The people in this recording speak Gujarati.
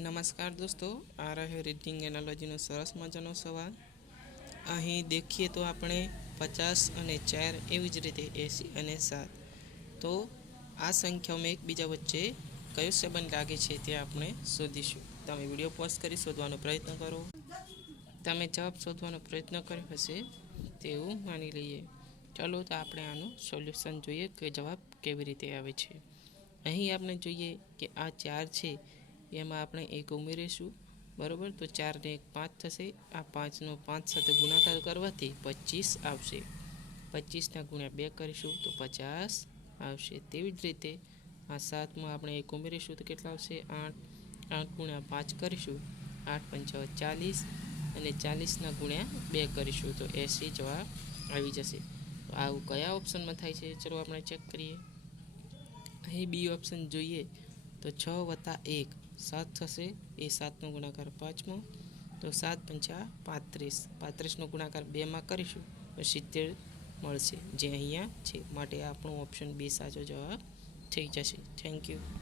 નમસ્કાર દોસ્તો, આ રહ્યો રીડિંગ એનાલોજીનો સરસ મજાનો સવાલ. અહીં દેખીએ તો આપણે 50 અને 4 એવી જ રીતે 80 અને 7. તો આ સંખ્યાઓમાં એકબીજા વચ્ચે કયો સંબંધ લાગે છે તે આપણે શોધીશું. તમે વિડીયો પોઝ કરી શોધવાનો પ્રયત્ન કરો. તમે જવાબ શોધવાનો પ્રયત્ન કર્યો હશે તેવું માની લઈએ. ચાલો તો આપણે આનું સોલ્યુશન જોઈએ કે જવાબ કેવી રીતે આવે છે. અહીં આપણે જોઈએ કે આ 4 છે, એમાં આપણે 1 ઉમેરીશું, બરાબર. તો 4 ને 1 5 થશે. આ 5નો 5 સાથે ગુણાકાર કરવાથી 25 આવશે. 25ના ગુણ્યા 2 કરીશું તો 50 આવશે. તેવી જ રીતે આ 7માં આપણે 1 ઉમેરીશું તો કેટલા આવશે? 8. 8 ગુણ્યા 5 કરીશું, 8 પંચા 40, અને 40ના ગુણ્યા 2 કરીશું તો 80 જવાબ આવી જશે. તો આવું કયા ઓપ્શનમાં થાય છે? ચલો આપણે ચેક કરીએ. અહીં બી ઓપ્શન જોઈએ તો 6 + 1 7 થશે. એ 7નો ગુણાકાર 5માં, તો 7 પંચા 35. 35નો ગુણાકાર 2માં કરીશું તો 70 મળશે, જે અહીંયા છે. માટે આપણો ઓપ્શન બી સાચો જવાબ થઈ જશે. Thank you.